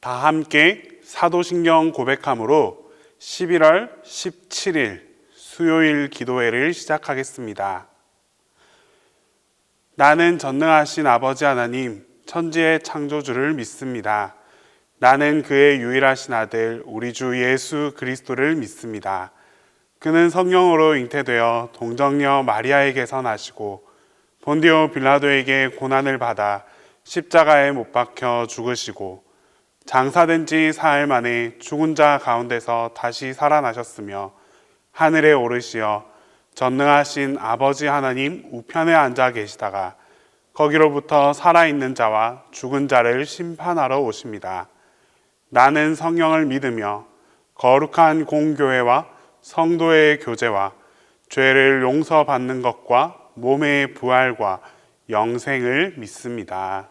다 함께 사도신경 고백함으로 11월 17일 수요일 기도회를 시작하겠습니다. 나는 전능하신 아버지 하나님, 천지의 창조주를 믿습니다. 나는 그의 유일하신 아들 우리 주 예수 그리스도를 믿습니다. 그는 성령으로 잉태되어 동정녀 마리아에게서 나시고 본디오 빌라도에게 고난을 받아 십자가에 못 박혀 죽으시고 장사된 지 사흘 만에 죽은 자 가운데서 다시 살아나셨으며 하늘에 오르시어 전능하신 아버지 하나님 우편에 앉아 계시다가 거기로부터 살아있는 자와 죽은 자를 심판하러 오십니다. 나는 성령을 믿으며 거룩한 공교회와 성도의 교제와 죄를 용서받는 것과 몸의 부활과 영생을 믿습니다.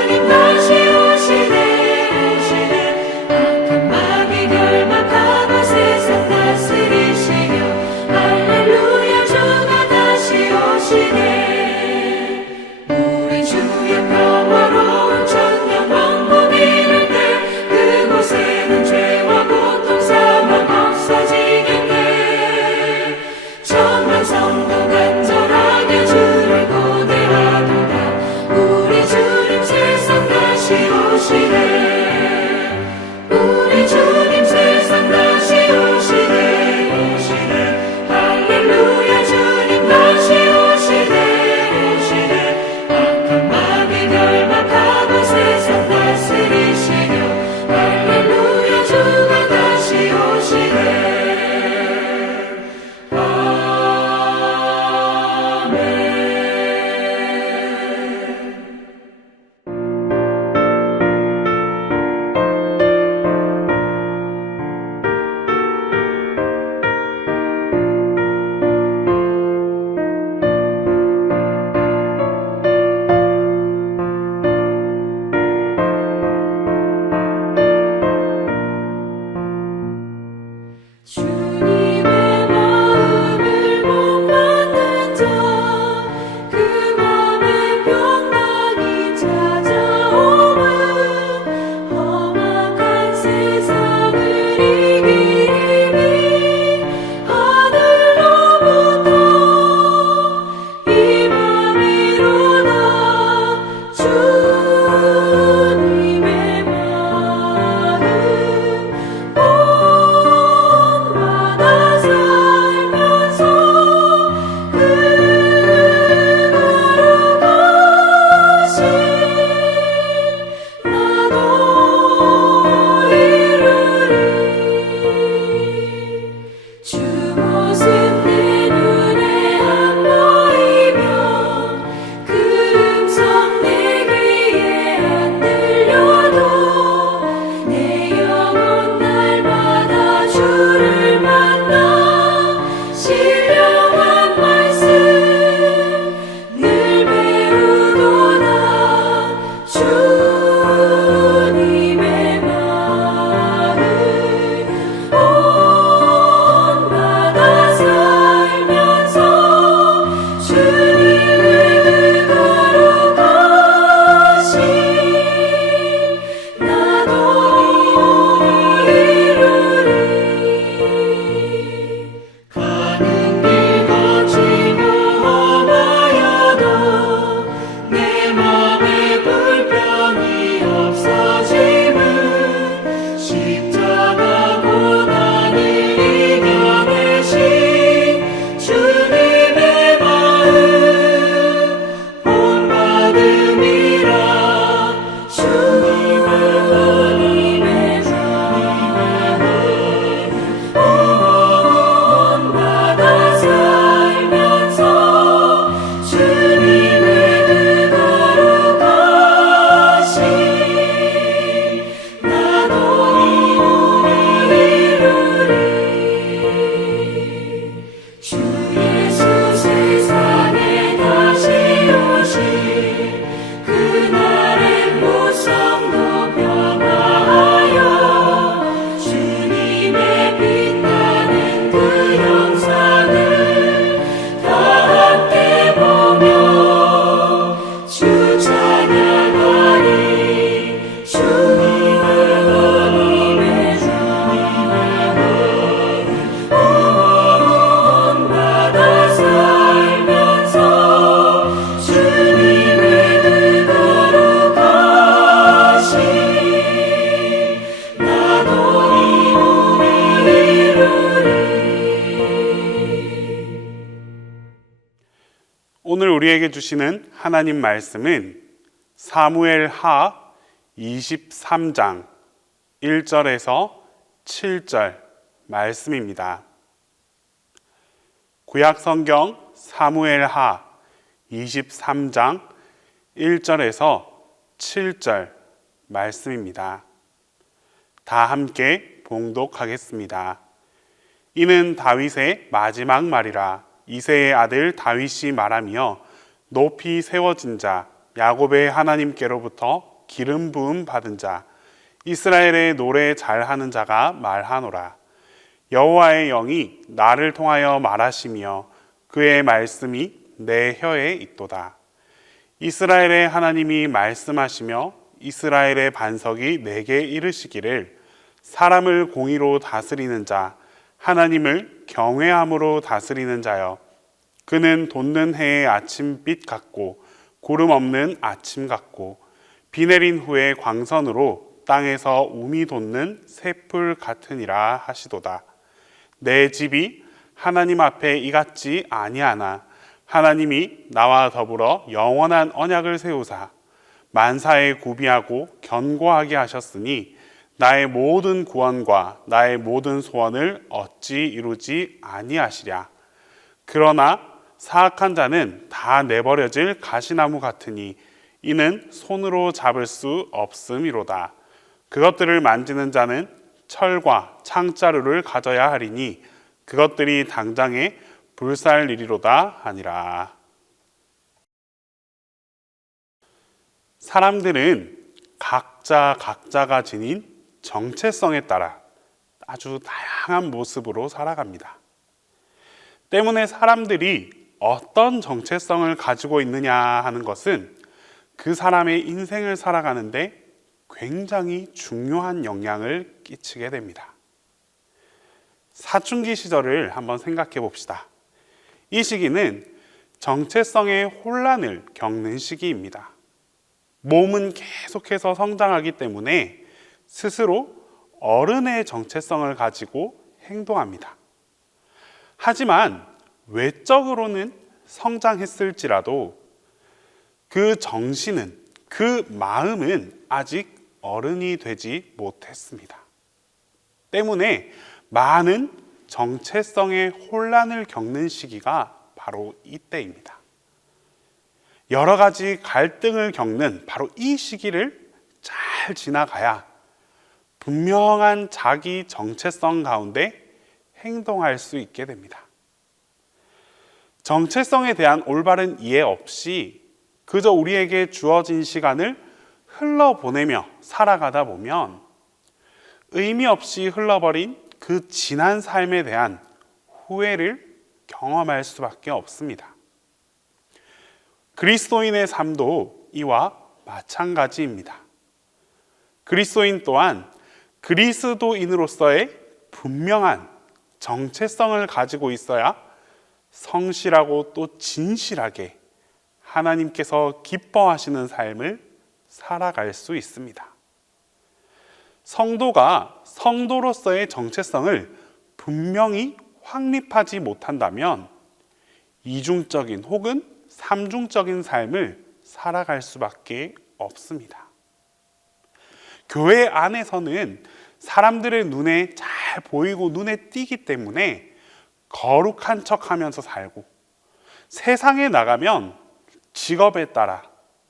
주님 다시 오시네. 우리에게 주시는 하나님 말씀은 사무엘 하 23장 1절에서 7절 말씀입니다. 구약 성경 사무엘 하 23장 1절에서 7절 말씀입니다. 다 함께 봉독하겠습니다. 이는 다윗의 마지막 말이라. 이새의 아들 다윗이 말하며 높이 세워진 자 야곱의 하나님께로부터 기름 부음 받은 자 이스라엘의 노래 잘하는 자가 말하노라. 여호와의 영이 나를 통하여 말하시며 그의 말씀이 내 혀에 있도다. 이스라엘의 하나님이 말씀하시며 이스라엘의 반석이 내게 이르시기를 사람을 공의로 다스리는 자 하나님을 경외함으로 다스리는 자여 그는 돋는 해의 아침빛 같고 구름 없는 아침 같고 비 내린 후에 광선으로 땅에서 움이 돋는 새풀 같으니라 하시도다. 내 집이 하나님 앞에 이같지 아니하나 하나님이 나와 더불어 영원한 언약을 세우사 만사에 구비하고 견고하게 하셨으니 나의 모든 구원과 나의 모든 소원을 어찌 이루지 아니하시랴. 그러나 사악한 자는 다 내버려질 가시나무 같으니 이는 손으로 잡을 수 없음이로다. 그것들을 만지는 자는 철과 창자루를 가져야 하리니 그것들이 당장에 불살리리로다 하니라. 사람들은 각자가 지닌 정체성에 따라 아주 다양한 모습으로 살아갑니다. 때문에 사람들이 어떤 정체성을 가지고 있느냐 하는 것은 그 사람의 인생을 살아가는데 굉장히 중요한 영향을 끼치게 됩니다. 사춘기 시절을 한번 생각해 봅시다. 이 시기는 정체성의 혼란을 겪는 시기입니다. 몸은 계속해서 성장하기 때문에 스스로 어른의 정체성을 가지고 행동합니다. 하지만 외적으로는 성장했을지라도 그 정신은, 그 마음은 아직 어른이 되지 못했습니다. 때문에 많은 정체성의 혼란을 겪는 시기가 바로 이때입니다. 여러 가지 갈등을 겪는 바로 이 시기를 잘 지나가야 분명한 자기 정체성 가운데 행동할 수 있게 됩니다. 정체성에 대한 올바른 이해 없이 그저 우리에게 주어진 시간을 흘러보내며 살아가다 보면 의미 없이 흘러버린 그 지난 삶에 대한 후회를 경험할 수밖에 없습니다. 그리스도인의 삶도 이와 마찬가지입니다. 그리스도인 또한 그리스도인으로서의 분명한 정체성을 가지고 있어야 성실하고 또 진실하게 하나님께서 기뻐하시는 삶을 살아갈 수 있습니다. 성도가 성도로서의 정체성을 분명히 확립하지 못한다면 이중적인 혹은 삼중적인 삶을 살아갈 수밖에 없습니다. 교회 안에서는 사람들의 눈에 잘 보이고 눈에 띄기 때문에 거룩한 척하면서 살고, 세상에 나가면 직업에 따라,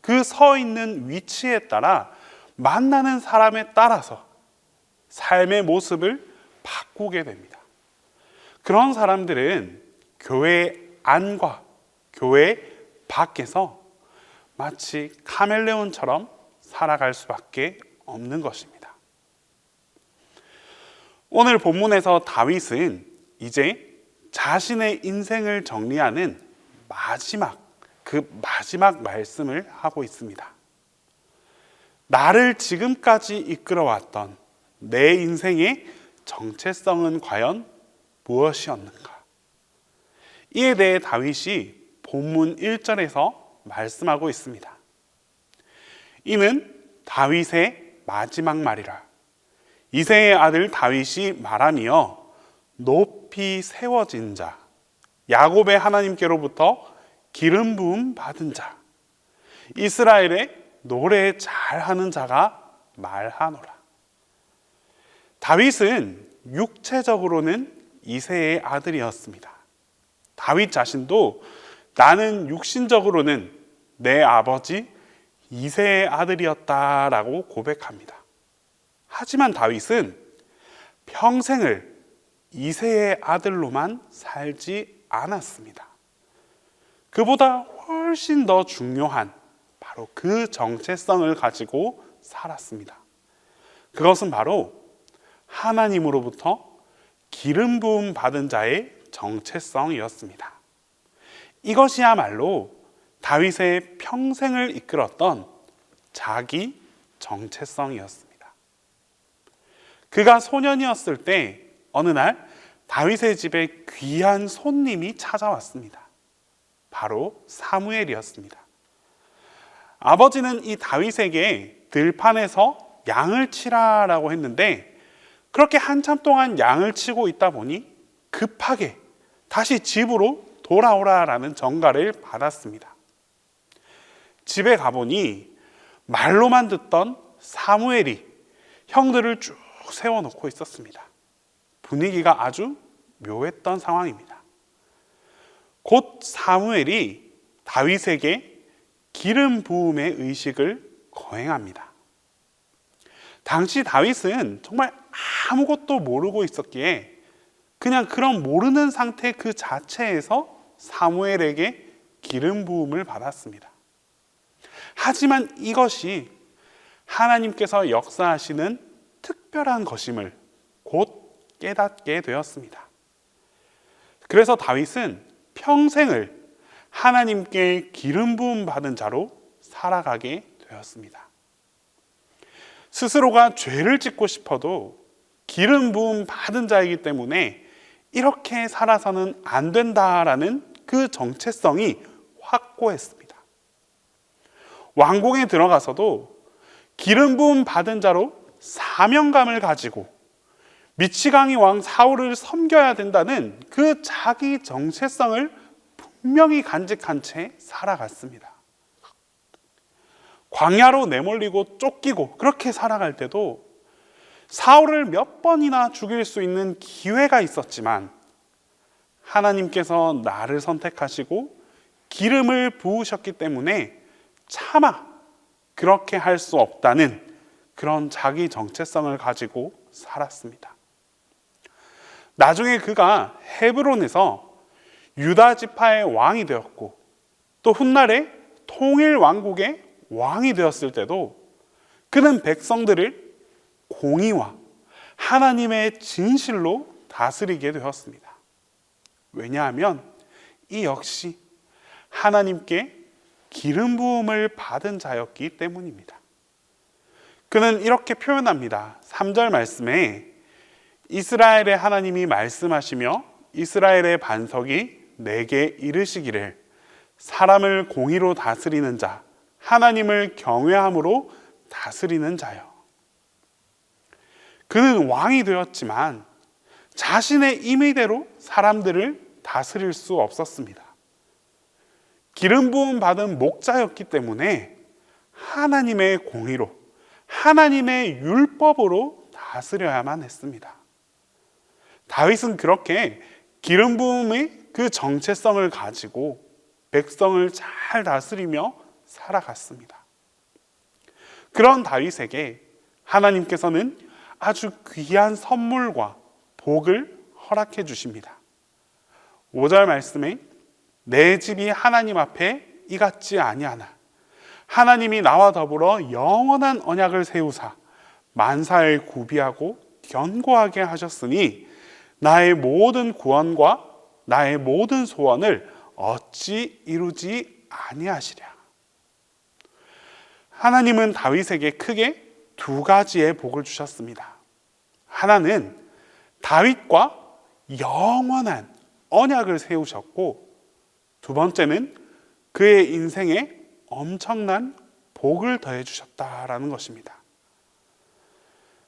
그 서 있는 위치에 따라, 만나는 사람에 따라서 삶의 모습을 바꾸게 됩니다. 그런 사람들은 교회 안과 교회 밖에서 마치 카멜레온처럼 살아갈 수밖에 없는 것입니다. 오늘 본문에서 다윗은 이제 자신의 인생을 정리하는 마지막 말씀을 하고 있습니다. 나를 지금까지 이끌어왔던 내 인생의 정체성은 과연 무엇이었는가? 이에 대해 다윗이 본문 1절에서 말씀하고 있습니다. 이는 다윗의 마지막 말이라. 이새의 아들 다윗이 말하며 높이 세워진 자, 야곱의 하나님께로부터 기름 부음 받은 자, 이스라엘의 노래 잘하는 자가 말하노라. 다윗은 육체적으로는 이새의 아들이었습니다. 다윗 자신도 나는 육신적으로는 내 아버지 이새의 아들이었다라고 고백합니다. 하지만 다윗은 평생을 이새의 아들로만 살지 않았습니다. 그보다 훨씬 더 중요한 바로 그 정체성을 가지고 살았습니다. 그것은 바로 하나님으로부터 기름 부음 받은 자의 정체성이었습니다. 이것이야말로 다윗의 평생을 이끌었던 자기 정체성이었습니다. 그가 소년이었을 때 어느 날 다윗의 집에 귀한 손님이 찾아왔습니다. 바로 사무엘이었습니다. 아버지는 이 다윗에게 들판에서 양을 치라라고 했는데 그렇게 한참 동안 양을 치고 있다 보니 급하게 다시 집으로 돌아오라라는 전가를 받았습니다. 집에 가보니 말로만 듣던 사무엘이 형들을 쭉 세워놓고 있었습니다. 분위기가 아주 묘했던 상황입니다. 곧 사무엘이 다윗에게 기름 부음의 의식을 거행합니다. 당시 다윗은 정말 아무것도 모르고 있었기에 그냥 그런 모르는 상태 그 자체에서 사무엘에게 기름 부음을 받았습니다. 하지만 이것이 하나님께서 역사하시는 특별한 것임을 곧 깨닫게 되었습니다. 그래서 다윗은 평생을 하나님께 기름 부음 받은 자로 살아가게 되었습니다. 스스로가 죄를 짓고 싶어도 기름 부음 받은 자이기 때문에 이렇게 살아서는 안 된다라는 그 정체성이 확고했습니다. 왕궁에 들어가서도 기름 부음 받은 자로 사명감을 가지고 미치광이 왕 사울을 섬겨야 된다는 그 자기 정체성을 분명히 간직한 채 살아갔습니다. 광야로 내몰리고 쫓기고 그렇게 살아갈 때도 사울을 몇 번이나 죽일 수 있는 기회가 있었지만 하나님께서 나를 선택하시고 기름을 부으셨기 때문에 차마 그렇게 할 수 없다는 그런 자기 정체성을 가지고 살았습니다. 나중에 그가 헤브론에서 유다 지파의 왕이 되었고 또 훗날에 통일 왕국의 왕이 되었을 때도 그는 백성들을 공의와 하나님의 진실로 다스리게 되었습니다. 왜냐하면 이 역시 하나님께 기름 부음을 받은 자였기 때문입니다. 그는 이렇게 표현합니다. 3절 말씀에 이스라엘의 하나님이 말씀하시며 이스라엘의 반석이 내게 이르시기를 사람을 공의로 다스리는 자 하나님을 경외함으로 다스리는 자요. 그는 왕이 되었지만 자신의 임의대로 사람들을 다스릴 수 없었습니다. 기름 부음 받은 목자였기 때문에 하나님의 공의로 하나님의 율법으로 다스려야만 했습니다. 다윗은 그렇게 기름 부음의 그 정체성을 가지고 백성을 잘 다스리며 살아갔습니다. 그런 다윗에게 하나님께서는 아주 귀한 선물과 복을 허락해 주십니다. 5절 말씀에 내 집이 하나님 앞에 이같지 아니하나 하나님이 나와 더불어 영원한 언약을 세우사 만사에 구비하고 견고하게 하셨으니 나의 모든 구원과 나의 모든 소원을 어찌 이루지 아니하시랴. 하나님은 다윗에게 크게 두 가지의 복을 주셨습니다. 하나는 다윗과 영원한 언약을 세우셨고 두 번째는 그의 인생에 엄청난 복을 더해 주셨다라는 것입니다.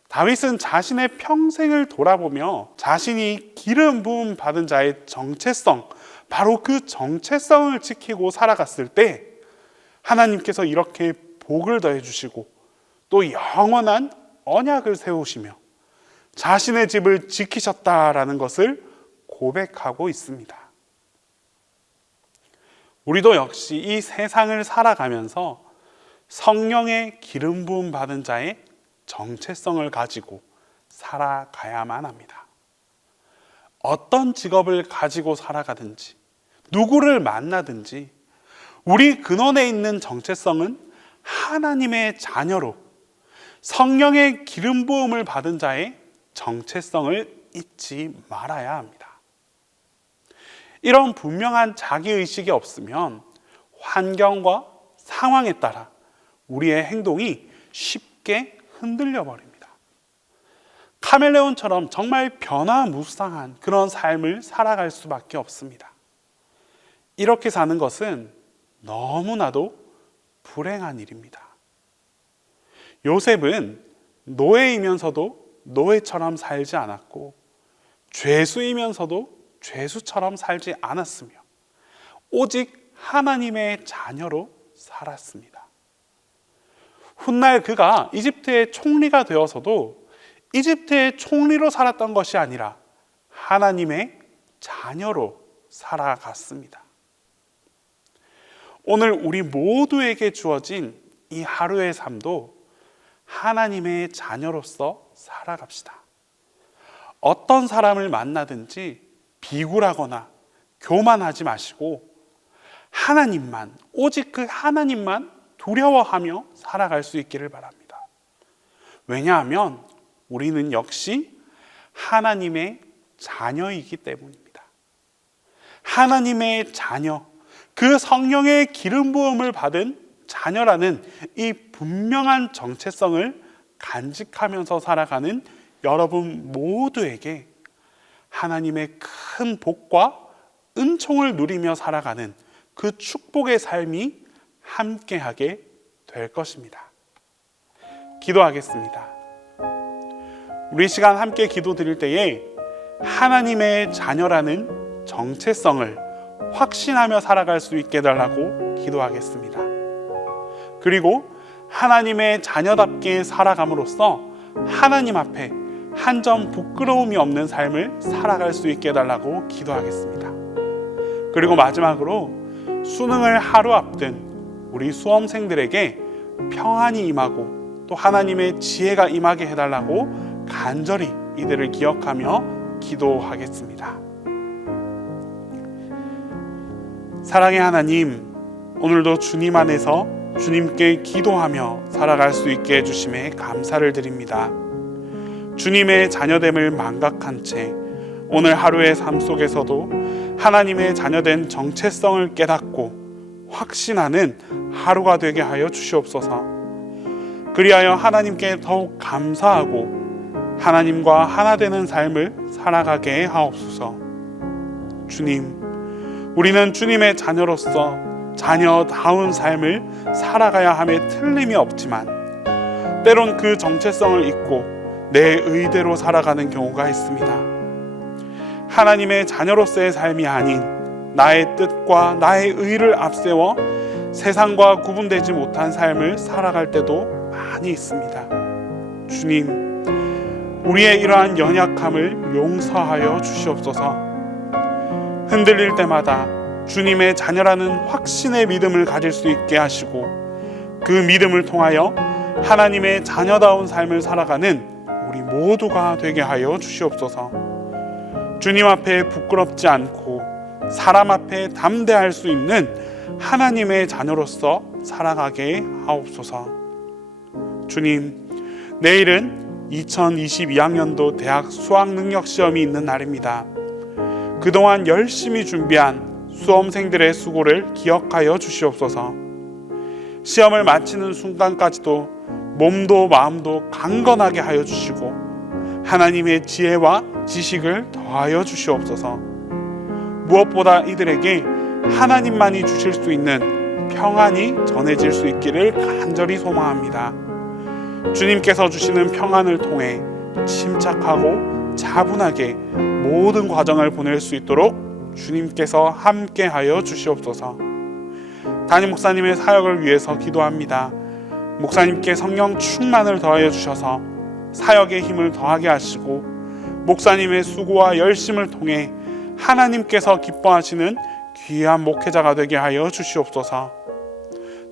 다윗은 자신의 평생을 돌아보며 자신이 기름 부음 받은 자의 정체성, 바로 그 정체성을 지키고 살아갔을 때 하나님께서 이렇게 복을 더해 주시고 또 영원한 언약을 세우시며 자신의 집을 지키셨다라는 것을 고백하고 있습니다. 우리도 역시 이 세상을 살아가면서 성령의 기름 부음 받은 자의 정체성을 가지고 살아가야만 합니다. 어떤 직업을 가지고 살아가든지 누구를 만나든지 우리 근원에 있는 정체성은 하나님의 자녀로 성령의 기름 부음을 받은 자의 정체성을 잊지 말아야 합니다. 이런 분명한 자기의식이 없으면 환경과 상황에 따라 우리의 행동이 쉽게 흔들려 버립니다. 카멜레온처럼 정말 변화무쌍한 그런 삶을 살아갈 수밖에 없습니다. 이렇게 사는 것은 너무나도 불행한 일입니다. 요셉은 노예이면서도 노예처럼 살지 않았고 죄수이면서도 죄수처럼 살지 않았으며 오직 하나님의 자녀로 살았습니다. 훗날 그가 이집트의 총리가 되어서도 이집트의 총리로 살았던 것이 아니라 하나님의 자녀로 살아갔습니다. 오늘 우리 모두에게 주어진 이 하루의 삶도 하나님의 자녀로서 살아갑시다. 어떤 사람을 만나든지 비굴하거나 교만하지 마시고 하나님만, 오직 그 하나님만 두려워하며 살아갈 수 있기를 바랍니다. 왜냐하면 우리는 역시 하나님의 자녀이기 때문입니다. 하나님의 자녀, 그 성령의 기름 부음을 받은 자녀라는 이 분명한 정체성을 간직하면서 살아가는 여러분 모두에게 하나님의 큰 복과 은총을 누리며 살아가는 그 축복의 삶이 함께하게 될 것입니다. 기도하겠습니다. 우리 시간 함께 기도 드릴 때에 하나님의 자녀라는 정체성을 확신하며 살아갈 수 있게 해달라고 기도하겠습니다. 그리고 하나님의 자녀답게 살아감으로써 하나님 앞에 한 점 부끄러움이 없는 삶을 살아갈 수 있게 해달라고 기도하겠습니다. 그리고 마지막으로 수능을 하루 앞둔 우리 수험생들에게 평안이 임하고 또 하나님의 지혜가 임하게 해달라고 간절히 이들을 기억하며 기도하겠습니다. 사랑의 하나님, 오늘도 주님 안에서 주님께 기도하며 살아갈 수 있게 해주심에 감사를 드립니다. 주님의 자녀됨을 망각한 채 오늘 하루의 삶 속에서도 하나님의 자녀된 정체성을 깨닫고 확신하는 하루가 되게 하여 주시옵소서. 그리하여 하나님께 더욱 감사하고 하나님과 하나 되는 삶을 살아가게 하옵소서. 주님, 우리는 주님의 자녀로서 자녀다운 삶을 살아가야 함에 틀림이 없지만 때론 그 정체성을 잊고 내 의대로 살아가는 경우가 있습니다. 하나님의 자녀로서의 삶이 아닌 나의 뜻과 나의 의를 앞세워 세상과 구분되지 못한 삶을 살아갈 때도 많이 있습니다. 주님, 우리의 이러한 연약함을 용서하여 주시옵소서. 흔들릴 때마다 주님의 자녀라는 확신의 믿음을 가질 수 있게 하시고 그 믿음을 통하여 하나님의 자녀다운 삶을 살아가는 우리 모두가 되게 하여 주시옵소서. 주님 앞에 부끄럽지 않고 사람 앞에 담대할 수 있는 하나님의 자녀로서 살아가게 하옵소서. 주님, 내일은 2022학년도 대학 수학능력시험이 있는 날입니다. 그동안 열심히 준비한 수험생들의 수고를 기억하여 주시옵소서. 시험을 마치는 순간까지도 몸도 마음도 강건하게 하여 주시고 하나님의 지혜와 지식을 더하여 주시옵소서. 무엇보다 이들에게 하나님만이 주실 수 있는 평안이 전해질 수 있기를 간절히 소망합니다. 주님께서 주시는 평안을 통해 침착하고 차분하게 모든 과정을 보낼 수 있도록 주님께서 함께하여 주시옵소서. 담임 목사님의 사역을 위해서 기도합니다. 목사님께 성령 충만을 더하여 주셔서 사역의 힘을 더하게 하시고 목사님의 수고와 열심을 통해 하나님께서 기뻐하시는 귀한 목회자가 되게 하여 주시옵소서.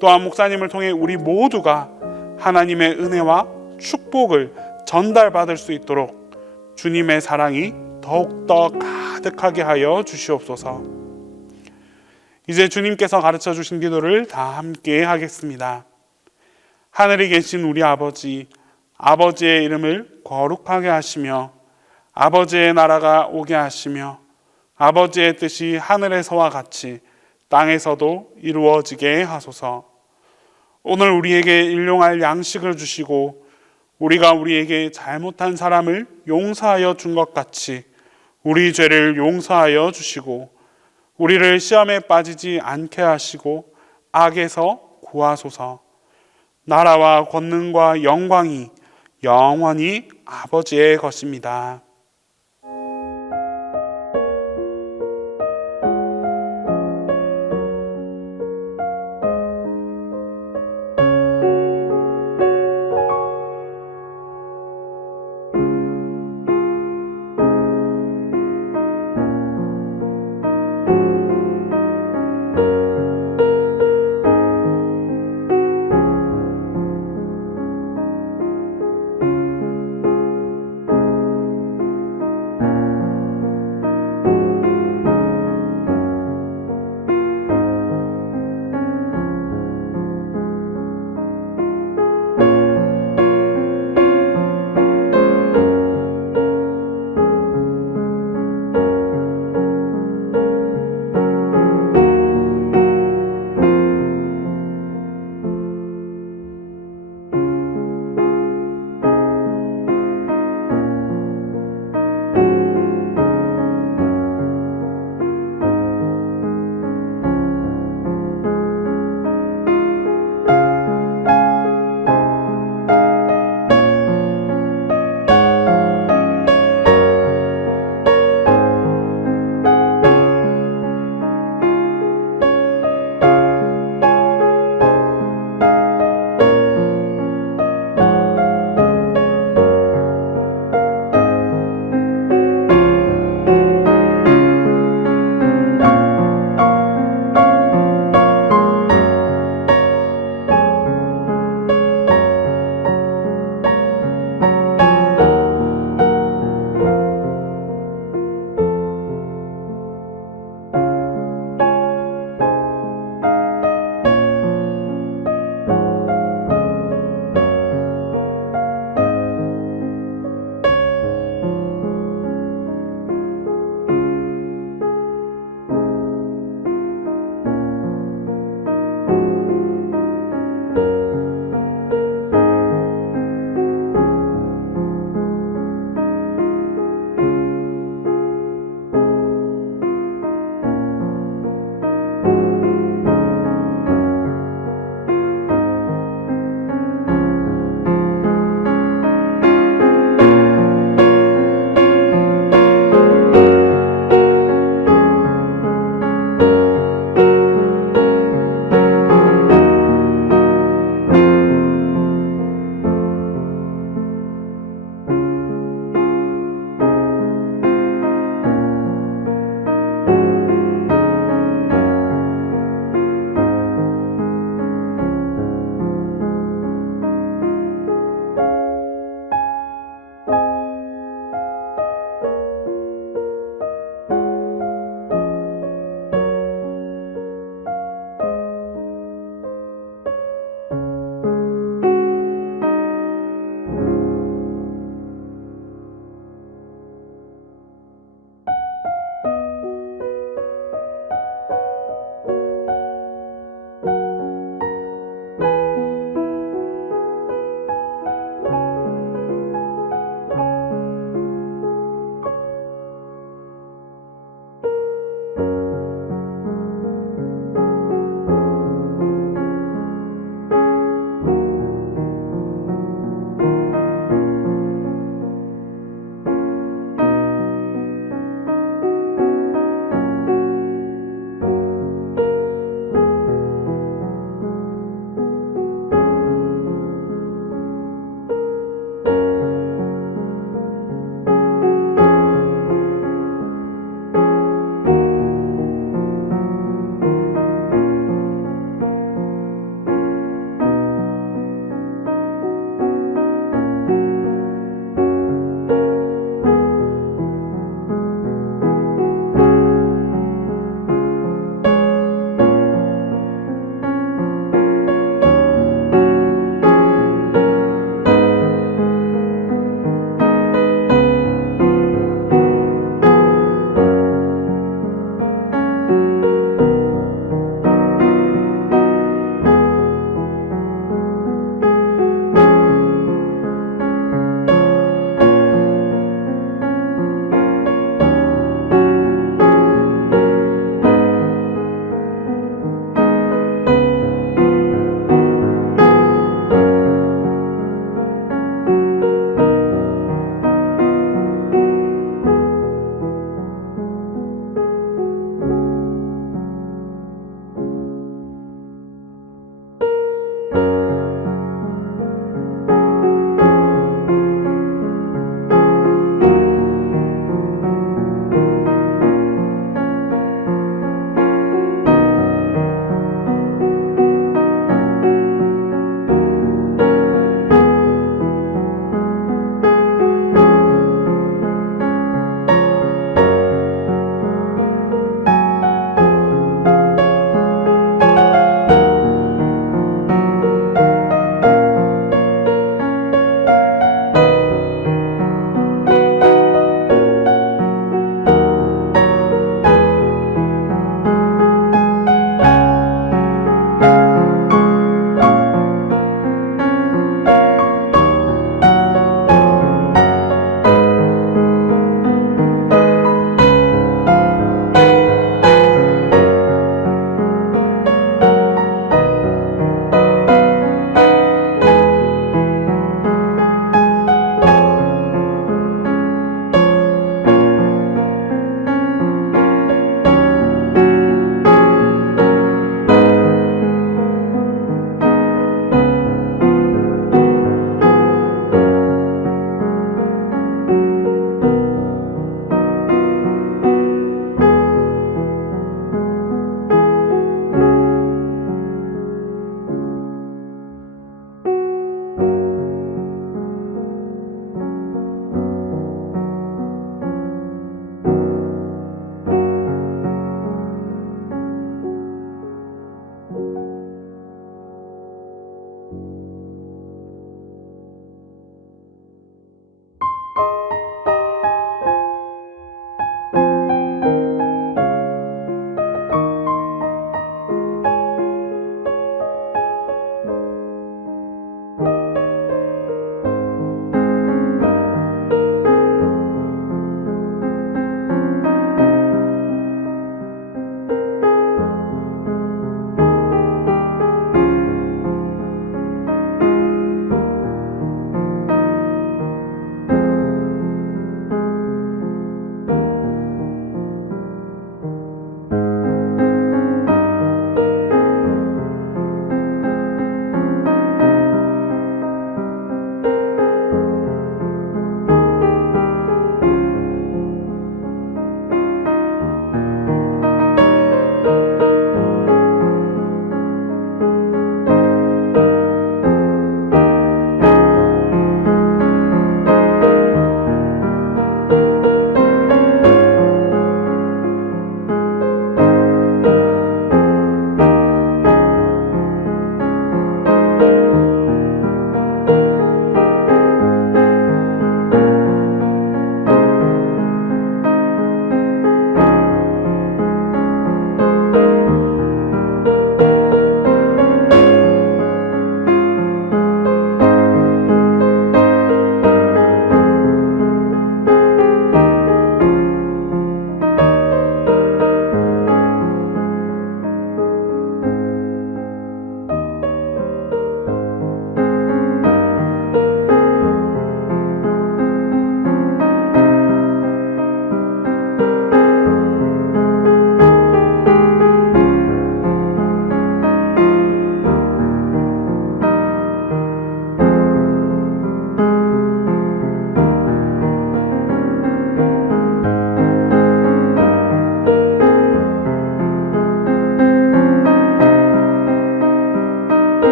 또한 목사님을 통해 우리 모두가 하나님의 은혜와 축복을 전달받을 수 있도록 주님의 사랑이 더욱더 가득하게 하여 주시옵소서. 이제 주님께서 가르쳐 주신 기도를 다 함께 하겠습니다. 하늘에 계신 우리 아버지, 아버지의 이름을 거룩하게 하시며 아버지의 나라가 오게 하시며 아버지의 뜻이 하늘에서와 같이 땅에서도 이루어지게 하소서. 오늘 우리에게 일용할 양식을 주시고 우리가 우리에게 잘못한 사람을 용서하여 준 것 같이 우리 죄를 용서하여 주시고 우리를 시험에 빠지지 않게 하시고 악에서 구하소서. 나라와 권능과 영광이 영원히 아버지의 것입니다.